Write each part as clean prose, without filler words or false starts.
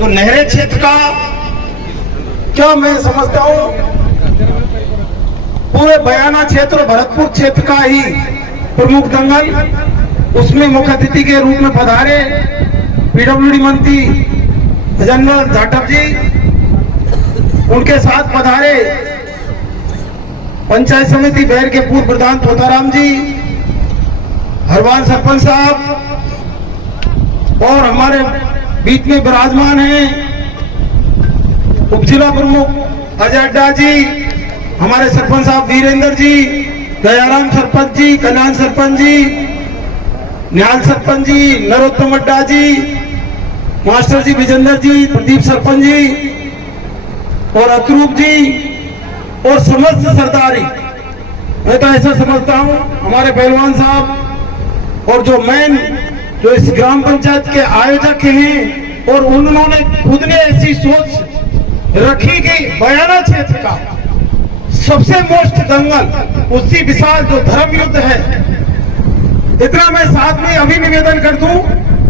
तो नहरे क्षेत्र का क्या मैं समझता हूं, पूरे बयाना क्षेत्र भरतपुर क्षेत्र का ही प्रमुख दंगल, उसमें मुख्य अतिथि के रूप में पधारे पीडब्ल्यूडी मंत्री गजेंद्र जाटव जी, उनके साथ पधारे पंचायत समिति बैर के पूर्व प्रधान तोताराम जी, हरवान सरपंच साहब, और हमारे बीच में विराजमान हैं उपजिला प्रमुख अजय अड्डा जी, हमारे सरपंच साहब वीरेंद्र जी, दयाराम सरपंच जी, कल्याण सरपंच जी, निहाल सरपंच जी, नरोत्तम अड्डा जी, मास्टर जी विजेंद्र जी, प्रदीप सरपंच जी और अतरूप जी और समस्त सरदारी। मैं तो ऐसा समझता हूं हमारे पहलवान साहब और जो इस ग्राम पंचायत के आयोजक हैं, और उन्होंने खुद ने ऐसी सोच रखी कि बयाना क्षेत्र का सबसे मोस्ट दंगल, उसी विशाल जो धर्म युद्ध है, इतना मैं साथ में अभी निवेदन कर दूं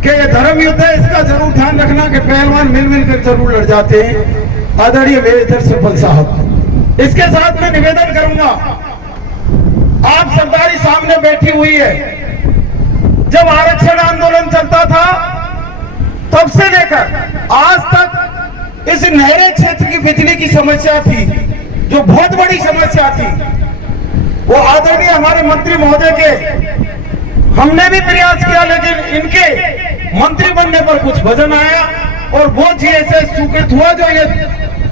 कि ये धर्म युद्ध है, इसका जरूर ध्यान रखना कि पहलवान मिल कर जरूर लड़ जाते हैं। आदरणीय मेजर सरपंच साहब, इसके साथ मैं निवेदन करूंगा, आप सरदारी सामने बैठी हुई है, जब आरक्षण आंदोलन चलता था तब से लेकर आज तक इस नहरे क्षेत्र की बिजली की समस्या थी, जो बहुत बड़ी समस्या थी, वो आदरणीय हमारे मंत्री महोदय के हमने भी प्रयास किया, लेकिन इनके मंत्री बनने पर कुछ वजन आया और वो जीएसएस स्वीकृत हुआ, जो ये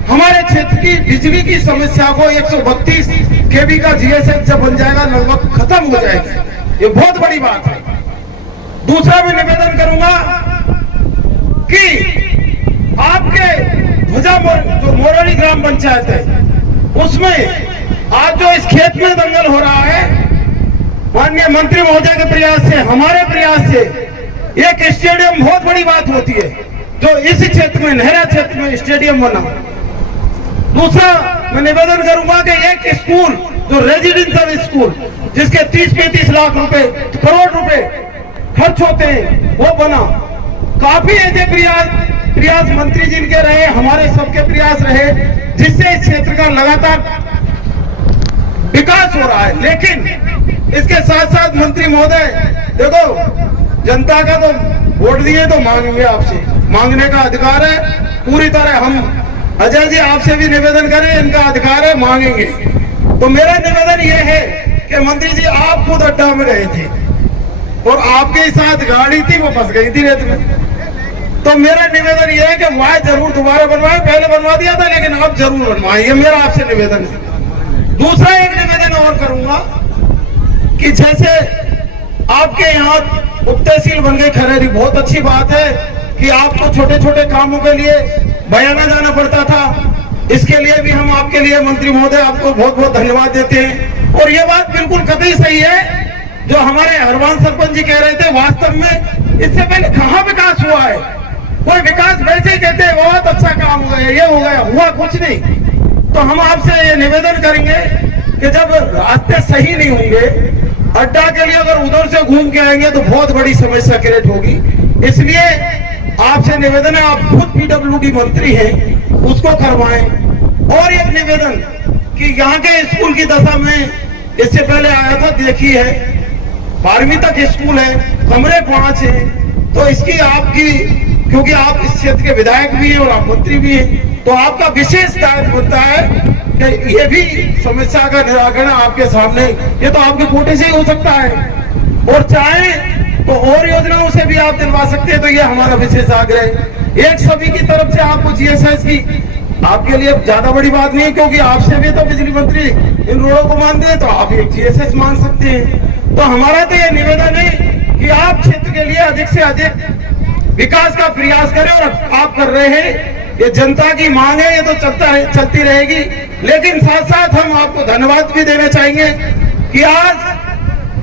हमारे क्षेत्र की बिजली की समस्या को 132 केवी का जीएसएस जब बन जाएगा लगभग खत्म हो जाएगी। ये बहुत बड़ी बात है। दूसरा भी निवेदन करूंगा कि आपके ध्वजा जो मोरली ग्राम पंचायत है, उसमें आज जो इस खेत में दंगल हो रहा है, माननीय मंत्री महोदय के प्रयास से, हमारे प्रयास से एक स्टेडियम बहुत बड़ी बात होती है, जो इस क्षेत्र में नहरा क्षेत्र में स्टेडियम बना। दूसरा मैं निवेदन करूंगा कि एक स्कूल जो रेजिडेंशियल स्कूल जिसके 30-35 लाख रुपए, करोड़ रुपए खर्च होते हैं, वो बना। काफी ऐसे प्रयास मंत्री जी के रहे, हमारे सबके प्रयास रहे, जिससे इस क्षेत्र का लगातार विकास हो रहा है। लेकिन इसके साथ साथ मंत्री महोदय, देखो जनता का तो वोट दिए तो मांगेंगे, आपसे मांगने का अधिकार है पूरी तरह। हम अजय जी आपसे भी निवेदन करें, इनका अधिकार है, मांगेंगे। तो मेरा निवेदन यह है कि मंत्री जी आप खुद अड्डा में रहे थे और आपके साथ गाड़ी थी, वो फंस गई थी रेत में। तो मेरा निवेदन यह है कि वहां जरूर दोबारा बनवाए, पहले बनवा दिया था लेकिन आप जरूर बनवाइए, मेरा आपसे निवेदन है। दूसरा एक निवेदन और करूंगा कि जैसे आपके यहाँ उप तहसील बन गई खरेरी, बहुत अच्छी बात है कि आपको छोटे छोटे कामों के लिए बयाना जाना पड़ता था, इसके लिए भी हम आपके लिए मंत्री महोदय आपको बहुत बहुत धन्यवाद देते हैं। और ये बात बिल्कुल कतई सही है जो हमारे हरवान सरपंच जी कह रहे थे, वास्तव में इससे पहले कहाँ विकास हुआ है? कोई विकास वैसे ही कहते हैं बहुत अच्छा काम हो गया, ये हो गया, हुआ कुछ नहीं। तो हम आपसे ये निवेदन करेंगे कि जब रास्ते सही नहीं होंगे, अड्डा के लिए अगर उधर से घूम के आएंगे तो बहुत बड़ी समस्या क्रिएट होगी। इसलिए आपसे निवेदन है, आप खुद पीडब्ल्यूडी मंत्री हैं, उसको करवाएं। और एक निवेदन कि यहाँ के स्कूल की दशा में इससे पहले आया था, देखी है, 12वीं तक स्कूल है, कमरे 5 हैं, तो इसकी आपकी, क्योंकि आप इस क्षेत्र के विधायक भी हैं और आप मंत्री भी हैं, तो आपका विशेष दायित्व होता है कि ये भी समस्या का निराकरण आपके सामने, ये तो आपके कोटे से ही हो सकता है, और चाहे तो और योजनाओं से भी आप दिलवा सकते हैं। तो ये हमारा विशेष आग्रह। एक सभी की तरफ से आपको जीएसएस की, आपके लिए ज्यादा बड़ी बात नहीं है, क्योंकि आपसे भी तो बिजली मंत्री इन रोडों को मानते हैं, तो आप एक जीएसएस मान सकते हैं। तो हमारा तो ये निवेदन है कि आप क्षेत्र के लिए अधिक से अधिक विकास का प्रयास करें, और आप कर रहे हैं, ये जनता की मांग है, ये तो चलती रहेगी। लेकिन साथ साथ हम आपको धन्यवाद भी देना चाहेंगे कि आज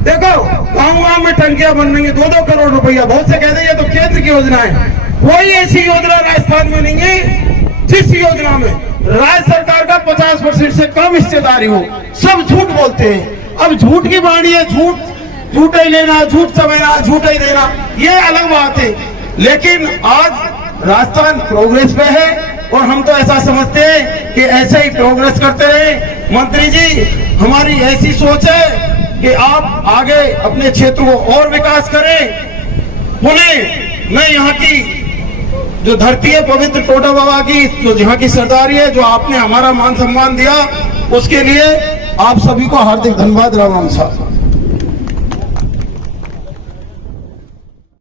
देखो गांव में टंकियां बन रही है, 2-2 करोड़ रुपया, बहुत से कहते हैं ये तो केंद्र की योजना है। कोई ऐसी योजना राजस्थान में नहीं है जिस योजना में राज्य सरकार का 50% से कम हिस्सेदारी हो। सब झूठ बोलते हैं। अब झूठ की बाणी है, झूठ ही लेना, झूठ समझना, झूठ ही देना, ये अलग बात है। लेकिन आज राजस्थान प्रोग्रेस पे है और हम तो ऐसा समझते हैं कि ऐसे ही प्रोग्रेस करते रहे। मंत्री जी, हमारी ऐसी सोच है कि आप आगे अपने क्षेत्र को और विकास करें। पुणे में यहाँ की जो धरती है पवित्र टोडा बाबा की, जो यहाँ की सरदारी है, जो आपने हमारा मान सम्मान दिया, उसके लिए आप सभी को हार्दिक धन्यवाद। राम राम साहब।